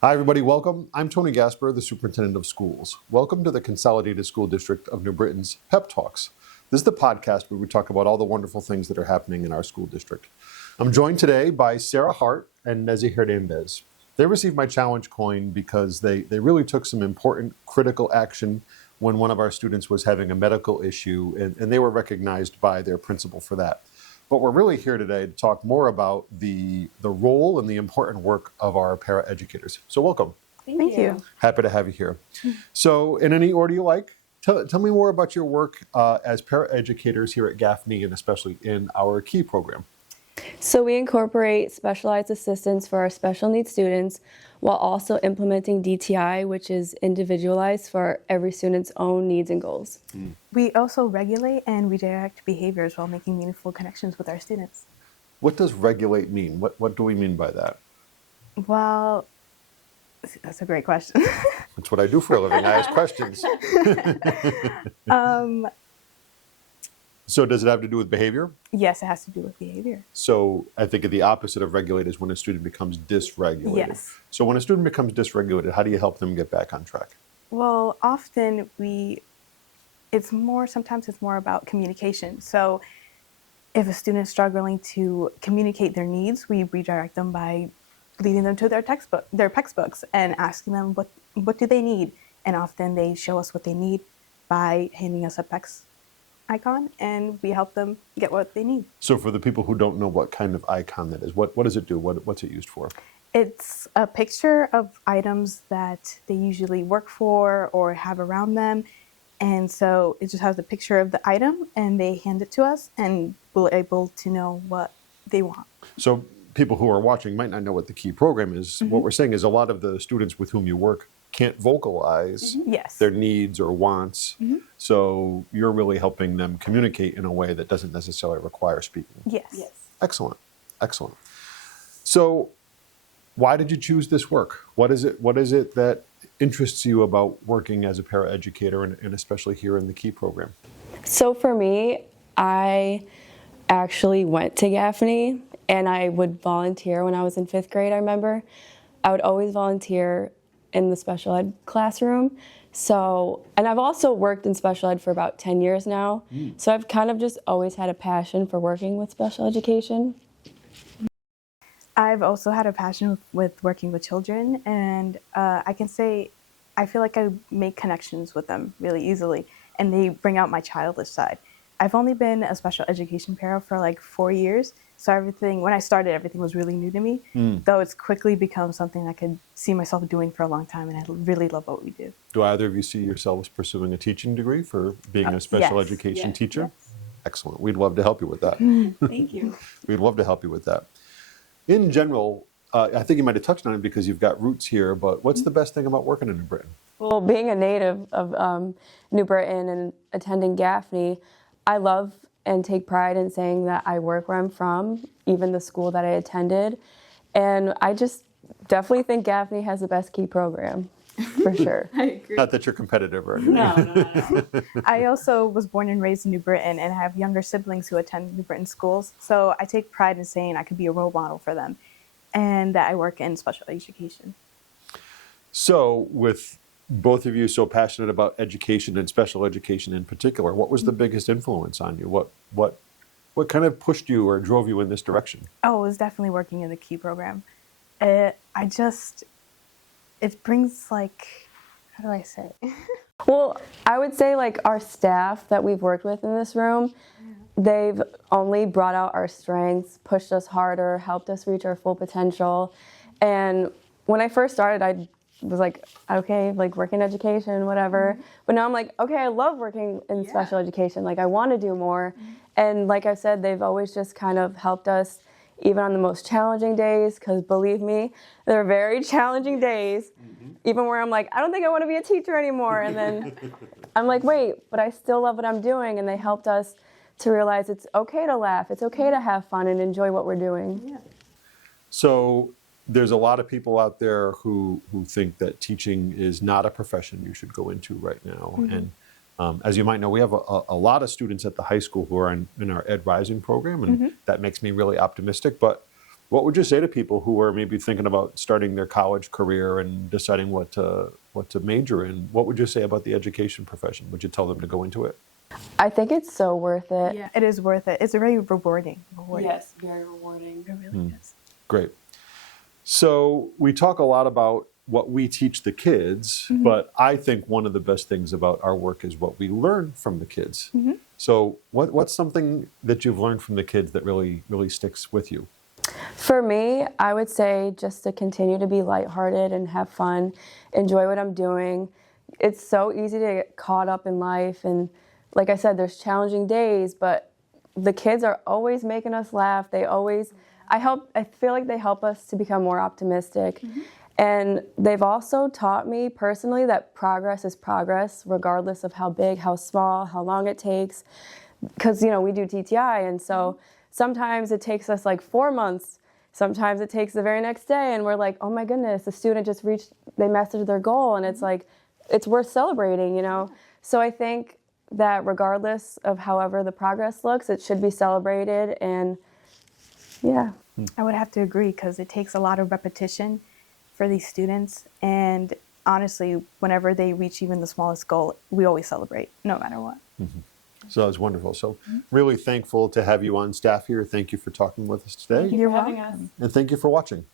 Hi, everybody. Welcome. I'm Tony Gasper, the Superintendent of Schools. Welcome to the Consolidated School District of New Britain's PEP Talks. This is the podcast where we talk about all the wonderful things that are happening in our school district. I'm joined today by Sarah Hart and Adianez Hernandez. They received my challenge coin because they really took some important critical action when one of our students was having a medical issue, and they were recognized by their principal for that. But we're really here today to talk more about the role and the important work of our paraeducators. So welcome. Thank you. Happy to have you here. So in any order you like, tell me more about your work as paraeducators here at Gaffney, and especially in our KEY program. So we incorporate specialized assistance for our special needs students while also implementing DTI, which is individualized for every student's own needs and goals. We also regulate and redirect behaviors while making meaningful connections with our students. What does regulate mean? What do we mean by that? Well, that's a great question. That's what I do for a living. I ask questions. So does it have to do with behavior? Yes, it has to do with behavior. So I think the opposite of regulate is when a student becomes dysregulated. Yes. So when a student becomes dysregulated, how do you help them get back on track? Well, often sometimes it's more about communication. So if a student is struggling to communicate their needs, we redirect them by leading them to their textbooks and asking them what do they need. And often they show us what they need by handing us a PEX icon, and we help them get what they need. So for the people who don't know what kind of icon that is, what does it do? What's it used for? It's a picture of items that they usually work for or have around them. And so it just has a picture of the item, and they hand it to us, and we're able to know what they want. So people who are watching might not know what the KEY program is. Mm-hmm. What we're saying is a lot of the students with whom you work can't vocalize their needs or wants. Mm-hmm. So you're really helping them communicate in a way that doesn't necessarily require speaking. Yes. Excellent. So why did you choose this work? What is it that interests you about working as a paraeducator and especially here in the KEY program? So for me, I actually went to Gaffney and I would volunteer when I was in 5th grade, I remember. I would always volunteer in the special ed classroom. So, and I've also worked in special ed for about 10 years now. So I've kind of just always had a passion for working with special education. I've also had a passion with working with children, and I can say I feel like I make connections with them really easily, and they bring out my childish side. I've only been a special education para for like 4 years, so when I started, everything was really new to me, though it's quickly become something I could see myself doing for a long time, and I really love what we do. Do either of you see yourselves pursuing a teaching degree for being a special education teacher? Yes. Excellent. We'd love to help you with that. Thank you. We'd love to help you with that. In general, I think you might have touched on it because you've got roots here, but what's the best thing about working in New Britain? Well, being a native of New Britain and attending Gaffney, I love and take pride in saying that I work where I'm from, even the school that I attended. And I just definitely think Gaffney has the best KEY program, for sure. I agree. Not that you're competitive or anything. No. I also was born and raised in New Britain and have younger siblings who attend New Britain schools. So I take pride in saying I could be a role model for them and that I work in special education. So with both of you so passionate about education and special education in particular, what was the biggest influence on you? What kind of pushed you or drove you in this direction? Oh, it was definitely working in the KEY program. It brings how do I say? Well, I would say our staff that we've worked with in this room, they've only brought out our strengths, pushed us harder, helped us reach our full potential. And when I first started, I was okay, work in education, whatever. But now I'm okay, I love working in special education. I want to do more. And like I said, they've always just kind of helped us even on the most challenging days, because believe me, they're very challenging days. Even where I'm I don't think I want to be a teacher anymore. And then I'm wait, but I still love what I'm doing. And they helped us to realize it's okay to laugh. It's okay to have fun and enjoy what we're doing. Yeah. So there's a lot of people out there who think that teaching is not a profession you should go into right now. And as you might know, we have a lot of students at the high school who are in our Ed Rising program, and that makes me really optimistic. But What would you say to people who are maybe thinking about starting their college career and deciding what to major in? What would you say about the education profession? Would you tell them to go into it? I think it's so worth it. Yeah, it is worth it. It's very rewarding. Yes, very rewarding. It really is. Great. So we talk a lot about what we teach the kids, but I think one of the best things about our work is what we learn from the kids. So what's something that you've learned from the kids that really, really sticks with you? For me, I would say just to continue to be lighthearted and have fun, enjoy what I'm doing. It's so easy to get caught up in life, and like I said, there's challenging days, but the kids are always making us laugh. I feel like they help us to become more optimistic. And they've also taught me personally that progress is progress, regardless of how big, how small, how long it takes. Because, we do TTI, and so sometimes it takes us like 4 months. Sometimes it takes the very next day, and we're like, oh my goodness, the student just they messaged their goal, and it's like, it's worth celebrating, So I think that regardless of however the progress looks, it should be celebrated, and yeah. I would have to agree because it takes a lot of repetition for these students. And honestly, whenever they reach even the smallest goal, we always celebrate, no matter what. So that was wonderful. So really thankful to have you on staff here. Thank you for talking with us today. You're Having welcome. us. And thank you for watching.